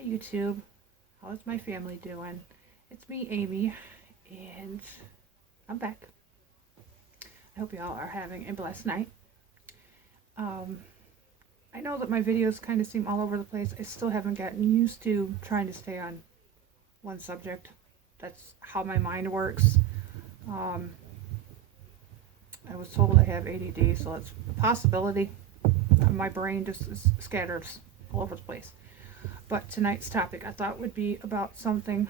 Hi YouTube, how's my family doing? It's me, Amy, and I'm back. I hope y'all are having a blessed night. Um, I know that my videos kind of seem all over the place. I still haven't gotten used to trying to stay on one subject. That's how my mind works. Um, I was told I have ADD, so it's a possibility. My brain just scatters all over the place. But tonight's topic I thought would be about something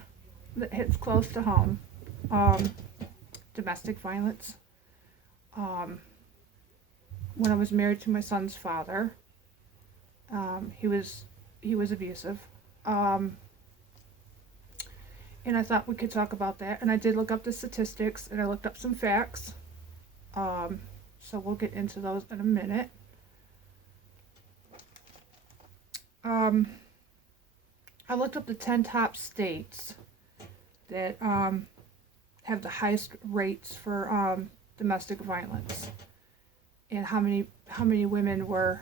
that hits close to home. Um, Domestic violence. Um, when I was married to my son's father, he was abusive, um, and I thought we could talk about that. And I did look up the statistics, and I looked up some facts. Um, so we'll get into those in a minute. Um, I looked up the 10 top states that have the highest rates for domestic violence, and how many women were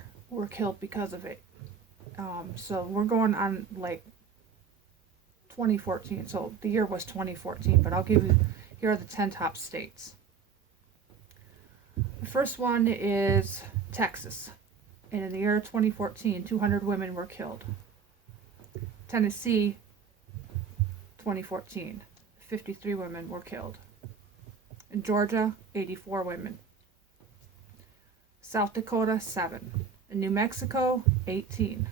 killed because of it. So we're going on like 2014. So the year was 2014, but I'll give you, here are the 10 top states. The first one is Texas, and in the year 2014, 200 women were killed. Tennessee, 2014, 53 women were killed. In Georgia, 84 women. South Dakota, 7. In New Mexico, 18.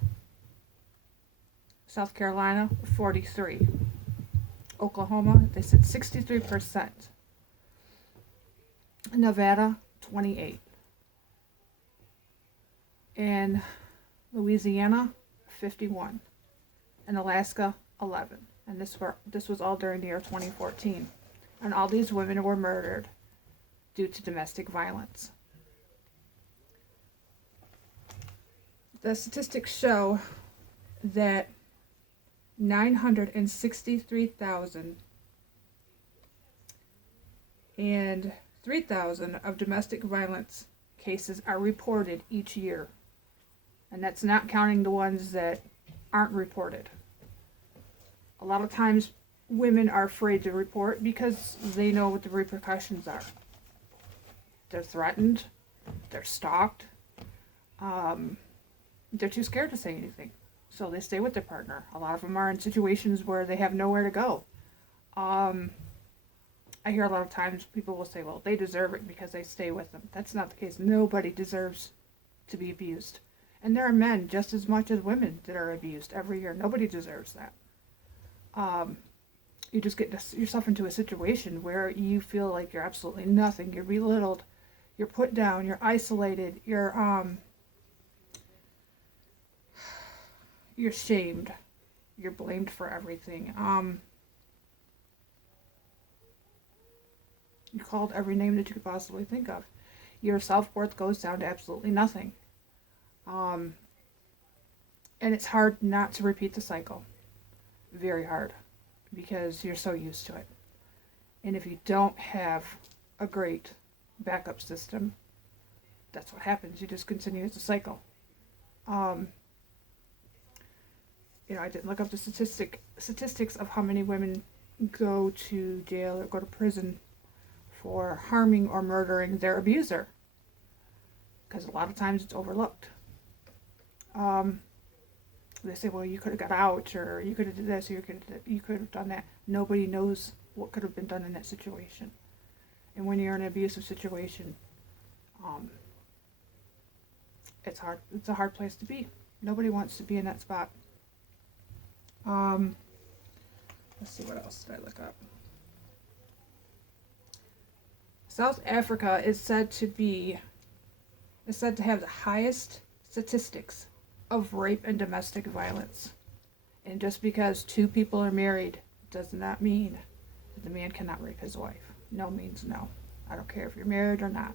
South Carolina, 43. Oklahoma, they said 63%. Nevada, 28. In Louisiana, 51. In Alaska, 11. And this was all during the year 2014. And all these women were murdered due to domestic violence. The statistics show that 963,000 and 3,000 of domestic violence cases are reported each year. And that's not counting the ones that aren't reported. A lot of times women are afraid to report because they know what the repercussions are. They're threatened, they're stalked, they're too scared to say anything. So they stay with their partner. A lot of them are in situations where they have nowhere to go. I hear a lot of times people will say, well, they deserve it because they stay with them. That's not the case. Nobody deserves to be abused. And there are men just as much as women that are abused every year. Nobody deserves that. You just get yourself into a situation where you feel like you're absolutely nothing. You're belittled. You're put down. You're isolated. You're shamed. You're blamed for everything. You're called every name that you could possibly think of. Your self-worth goes down to absolutely nothing. And it's hard not to repeat the cycle. Very hard. Because you're so used to it. And if you don't have a great backup system, that's what happens. You just continue the cycle. I didn't look up the statistics of how many women go to jail or go to prison for harming or murdering their abuser, because a lot of times it's overlooked. They say, well, you could have got out, or you could have did this, or you could have done that. Nobody knows what could have been done in that situation. And when you're in an abusive situation, it's hard. It's a hard place to be. Nobody wants to be in that spot. Let's see, what else did I look up? South Africa is said to have the highest statistics of rape and domestic violence. And just because two people are married does not mean that the man cannot rape his wife. No means no. I don't care if you're married or not.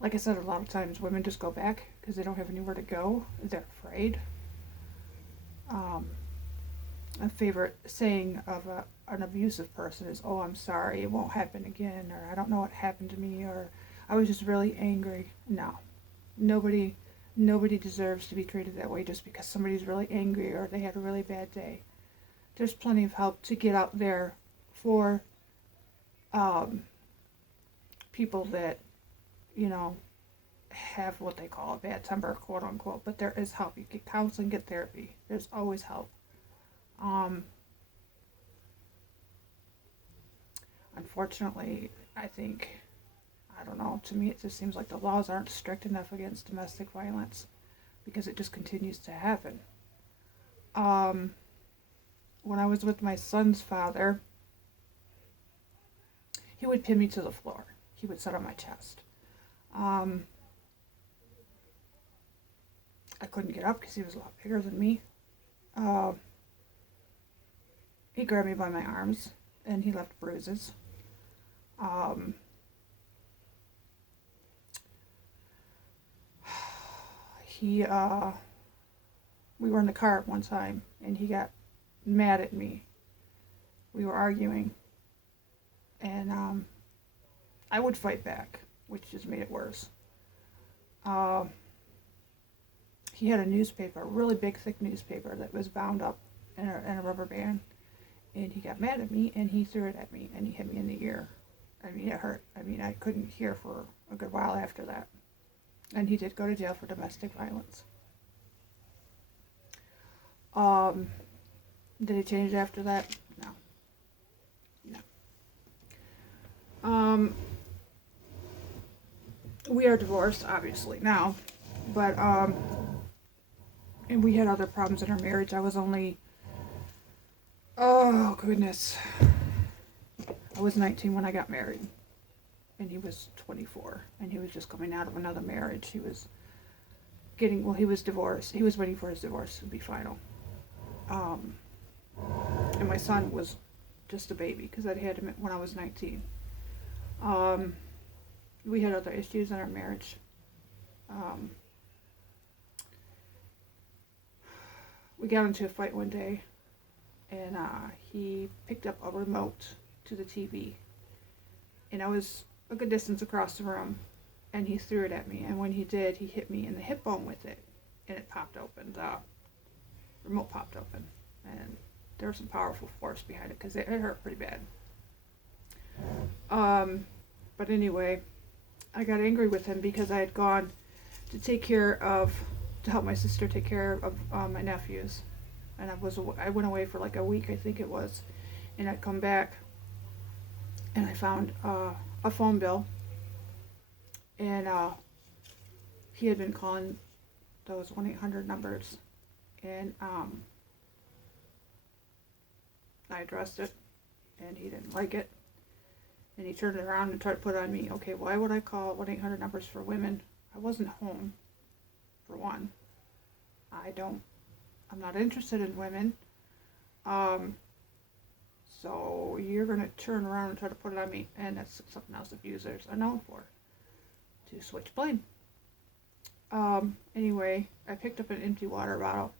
Like I said, a lot of times women just go back because they don't have anywhere to go. They're afraid. A favorite saying of an abusive person is, oh, I'm sorry, it won't happen again, or I don't know what happened to me, or I was just really angry. No. Nobody Nobody deserves to be treated that way just because somebody's really angry or they had a really bad day. There's plenty of help to get out there for people that, you know, have what they call a bad temper, quote unquote. But there is help. You get counseling, get therapy. There's always help. Unfortunately, I don't know, to me it just seems like the laws aren't strict enough against domestic violence because it just continues to happen. When I was with my son's father, he would pin me to the floor. He would sit on my chest. I couldn't get up because he was a lot bigger than me. He grabbed me by my arms and he left bruises. We were in the car at one time and he got mad at me. We were arguing and I would fight back, which just made it worse. He had a newspaper, a really big, thick newspaper that was bound up in a rubber band, and he got mad at me, and he threw it at me, and he hit me in the ear. I mean, it hurt. I mean, I couldn't hear for a good while after that. And he did go to jail for domestic violence. Did he change after that? No. We are divorced, obviously, now, but, and we had other problems in our marriage. I was only, oh goodness, I was 19 when I got married, and he was 24, and he was just coming out of another marriage. He was he was divorced. He was waiting for his divorce to be final. And my son was just a baby, because I'd had him when I was 19. We had other issues in our marriage. We got into a fight one day, and he picked up a remote to the TV, and I was a good distance across the room, and he threw it at me, and when he did, he hit me in the hip bone with it, and it popped open. The remote popped open, and there was some powerful force behind it because it hurt pretty bad. But anyway, I got angry with him because I had gone to help my sister take care of my nephews, and I went away for like a week, I think it was, and I'd come back, and I found a phone bill, and he had been calling those 1-800 numbers, and I addressed it, and he didn't like it, and he turned it around and tried to put it on me. Okay, why would I call 1-800 numbers for women? I wasn't home, for one. I'm not interested in women. So you're going to turn around and try to put it on me, and that's something else abusers are known for, to switch blame. Anyway, I picked up an empty water bottle,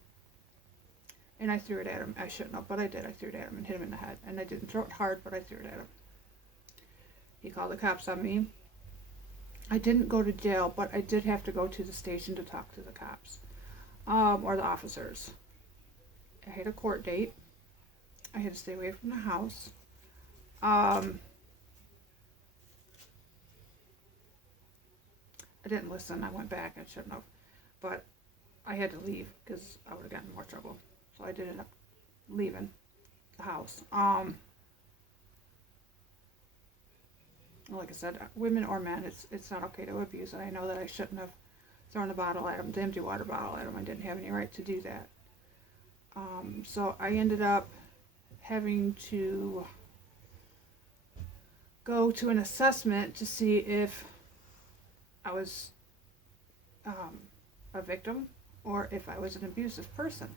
and I threw it at him. I shouldn't have, but I did. I threw it at him and hit him in the head, and I didn't throw it hard, but I threw it at him. He called the cops on me. I didn't go to jail, but I did have to go to the station to talk to the cops, or the officers. I had a court date. I had to stay away from the house. I didn't listen. I went back. I shouldn't have. But I had to leave because I would have gotten in more trouble. So I did end up leaving the house. Like I said, women or men, it's not okay to abuse. And I know that I shouldn't have thrown the bottle at him, the empty water bottle at him. I didn't have any right to do that. So I ended up having to go to an assessment to see if I was a victim or if I was an abusive person.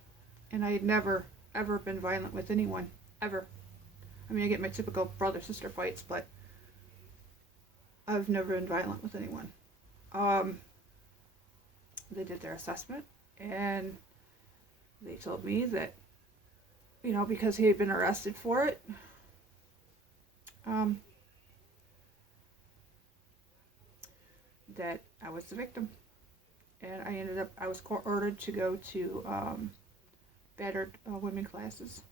And I had never, ever been violent with anyone, ever. I mean, I get my typical brother-sister fights, but I've never been violent with anyone. They did their assessment, and they told me that, because he had been arrested for it, that I was the victim. And and I was court ordered to go to battered women classes.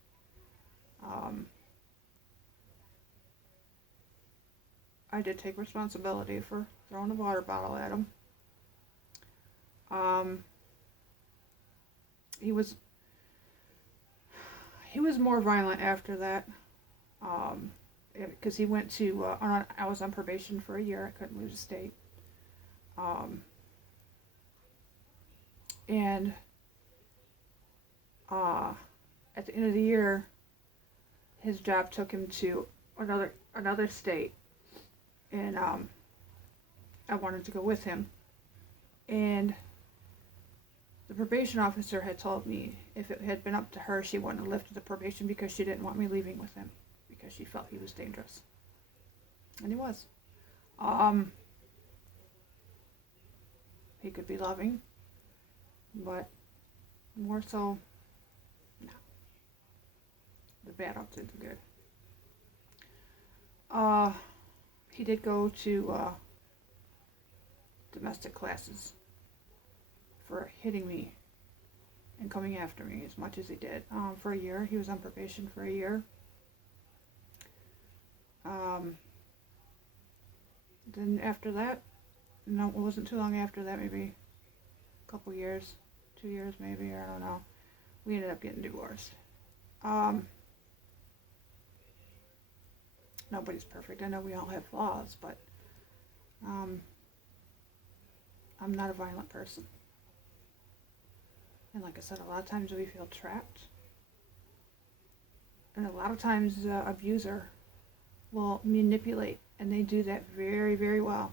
I did take responsibility for throwing a water bottle at him. He was more violent after that, because he went to. I was on probation for a year. I couldn't leave the state, and at the end of the year, his job took him to another state, and I wanted to go with him, and the probation officer had told me if it had been up to her, she wouldn't have lifted the probation because she didn't want me leaving with him because she felt he was dangerous, and he was. He could be loving, but more so, no. The bad outdid the good. He did go to domestic classes for hitting me and coming after me as much as he did. For a year, he was on probation for a year. Then after that, no, it wasn't too long after that, maybe a couple years, 2 years maybe, I don't know. We ended up getting divorced. Nobody's perfect. I know we all have flaws, but I'm not a violent person. And like I said, a lot of times we feel trapped. And a lot of times the abuser will manipulate, and they do that very, very well.